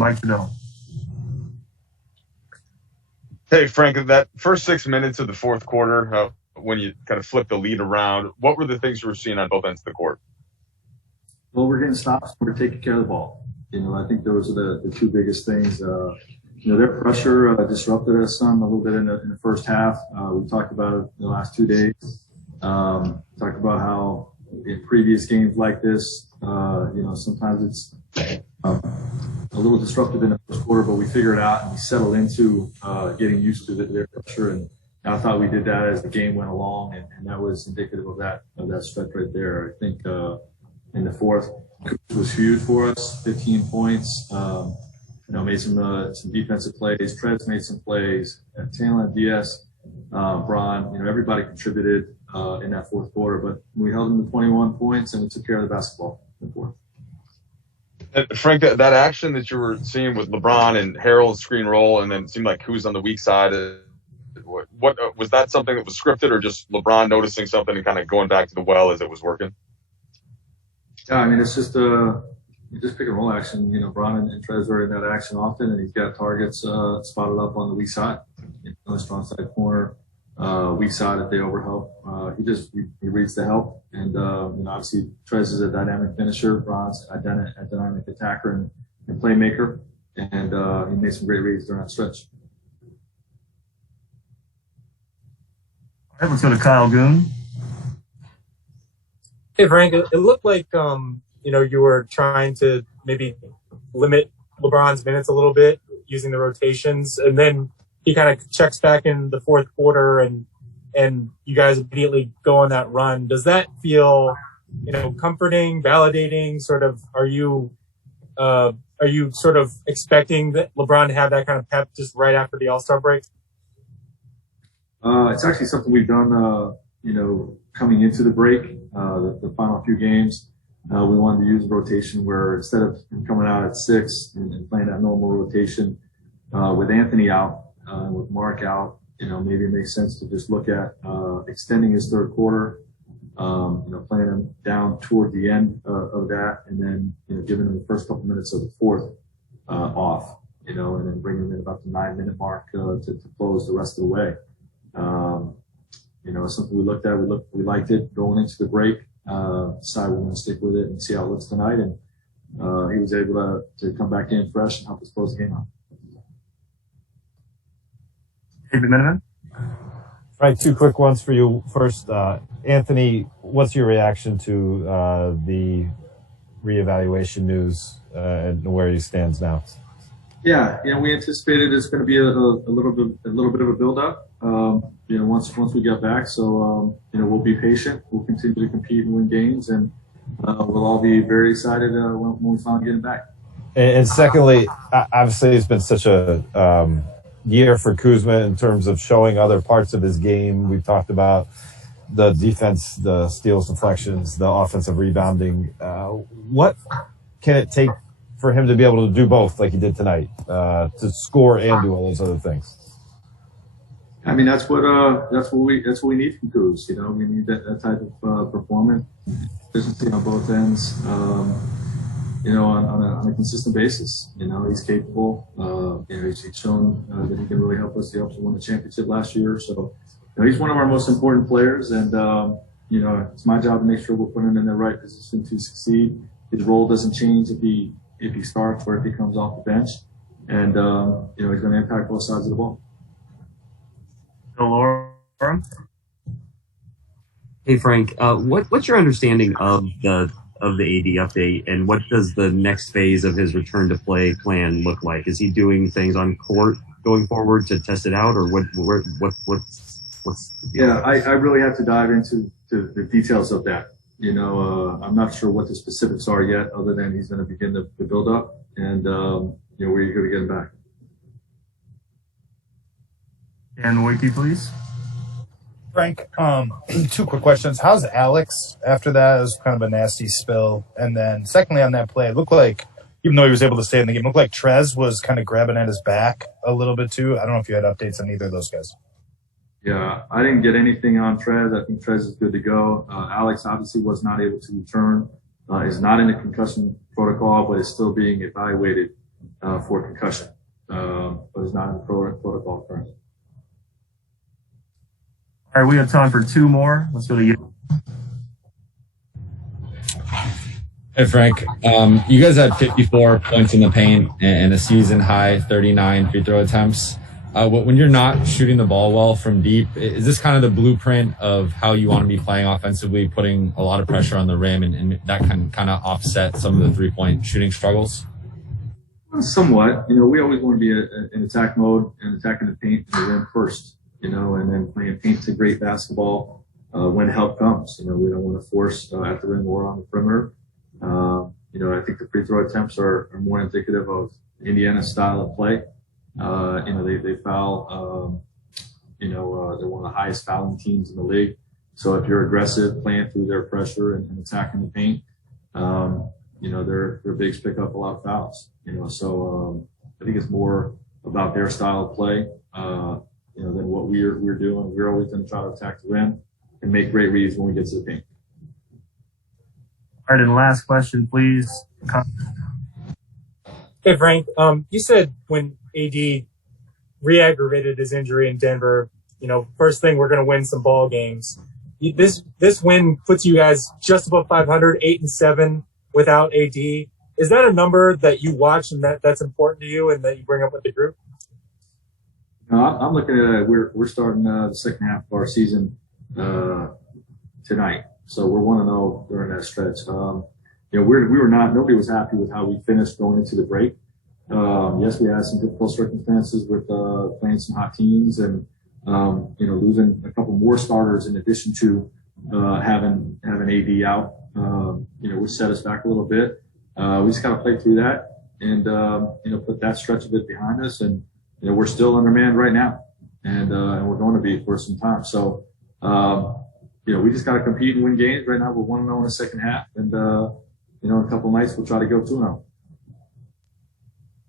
like to know. Hey, Frank, that first 6 minutes of the fourth quarter, when you kind of flipped the lead around, what were the things you were seeing on both ends of the court? Well, we're getting stops. We're taking care of the ball. I think those are the two biggest things. Their pressure disrupted us some a little bit in the first half. We talked about it the last 2 days. Talked about how in previous games like this, sometimes it's a little disruptive in the first quarter, but we figured it out and we settled into getting used to their pressure. And I thought we did that as the game went along, and that was indicative of that stretch right there. I think in the fourth, it was huge for us, 15 points. Made some defensive plays. Trez made some plays. Taylor, Diaz, Braun, everybody contributed in that fourth quarter. But we held them to 21 points, and we took care of the basketball in the fourth. Frank, that action that you were seeing with LeBron and Harold screen roll, and then it seemed like who's on the weak side, what was that something that was scripted, or just LeBron noticing something and kind of going back to the well as it was working? Yeah, it's just pick and roll action. Braun and Trez are in that action often, and he's got targets spotted up on the weak side, on the strong side corner, weak side if they overhelp. He reads the help, and obviously Trez is a dynamic finisher, Braun's a dynamic attacker and playmaker, and he made some great reads during that stretch. All right, let's go to Kyle Goon. Hey, Frank, it looked like you were trying to maybe limit LeBron's minutes a little bit using the rotations, and then he kind of checks back in the fourth quarter, and you guys immediately go on that run. Does that feel, comforting, validating? Sort of, are you sort of expecting that LeBron to have that kind of pep just right after the All-Star break? It's actually something we've done, coming into the break, the final few games. We wanted to use rotation where instead of him coming out at 6 and playing that normal rotation, with Anthony out, with Mark out, maybe it makes sense to just look at extending his third quarter, playing him down toward the end of that, and then giving him the first couple minutes of the fourth off, and then bringing him in about the 9-minute mark to close the rest of the way. It's something we looked at. We liked it going into the break. Decided we want to stick with it and see how it looks tonight, and he was able to come back in fresh and help us close the game out. David Miniman. Right, 2 quick ones for you. First, Anthony, what's your reaction to the reevaluation news and where he stands now? Yeah, we anticipated it's going to be a little bit of a build-up. Once we get back, so we'll be patient. We'll continue to compete and win games, and we'll all be very excited when we finally get him back. And secondly, obviously, it's been such a year for Kuzma in terms of showing other parts of his game. We've talked about the defense, the steals, deflections, the offensive rebounding. What can it take for him to be able to do both, like he did tonight, to score and do all those other things? That's what we need from Kuz. We need that type of performance, efficiency on both ends. On a consistent basis. He's capable. He's shown that he can really help us. He helped us win the championship last year. So, he's one of our most important players, and it's my job to make sure we're putting him in the right position to succeed. His role doesn't change if he starts or if he comes off the bench, and he's going to impact both sides of the ball. Laura. Hey, Frank, what's your understanding of the AD update, and what does the next phase of his return to play plan look like? Is he doing things on court going forward to test it out, or what's the deal? Yeah, I really have to dive into the details of that. I'm not sure what the specifics are yet, other than he's going to begin the build up, and we're eager to get him back. Dan Wiki, please. Frank, 2 quick questions. How's Alex after that? It was kind of a nasty spill. And then secondly, on that play, it looked like, even though he was able to stay in the game, it looked like Trez was kind of grabbing at his back a little bit too. I don't know if you had updates on either of those guys. Yeah, I didn't get anything on Trez. I think Trez is good to go. Alex obviously was not able to return. Is not in the concussion protocol, but is still being evaluated for concussion, but is not in the protocol currently. All right, we have time for two more. Let's go to you. Hey, Frank. You guys had 54 points in the paint and a season high 39 free throw attempts. When you're not shooting the ball well from deep, is this kind of the blueprint of how you want to be playing offensively, putting a lot of pressure on the rim, and that can kind of offset some of the three-point shooting struggles? Somewhat. We always want to be in attack mode and attacking the paint and the rim first, and then playing paint to great basketball when help comes. We don't want to force at the rim or on the perimeter. I think the free throw attempts are more indicative of Indiana's style of play. They foul, they're one of the highest fouling teams in the league. So if you're aggressive, playing through their pressure and attacking the paint, their bigs pick up a lot of fouls. So I think it's more about their style of play, than what we're doing. We're always going to try to attack the rim and make great reads when we get to the paint. All right, and last question, please. Hey, Frank, you said when AD re-aggravated his injury in Denver, first thing, we're going to win some ball games. This win puts you guys just above 500, 8-7 without AD. Is that a number that you watch and that's important to you and that you bring up with the group? No, I'm looking at it. We're starting the second half of our season tonight, so we're 1-0 during that stretch. Nobody was happy with how we finished going into the break. Yes, we had some difficult circumstances with playing some hot teams and losing a couple more starters in addition to having AD out. Which set us back a little bit. We just got to play through that and put that stretch of it behind us. And we're still undermanned right now, and we're going to be for some time. So we just got to compete and win games. Right now, we're 1-0 in the second half, and in a couple nights we'll try to go 2-0. All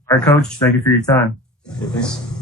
right, Coach. Thank you for your time. Okay, thanks.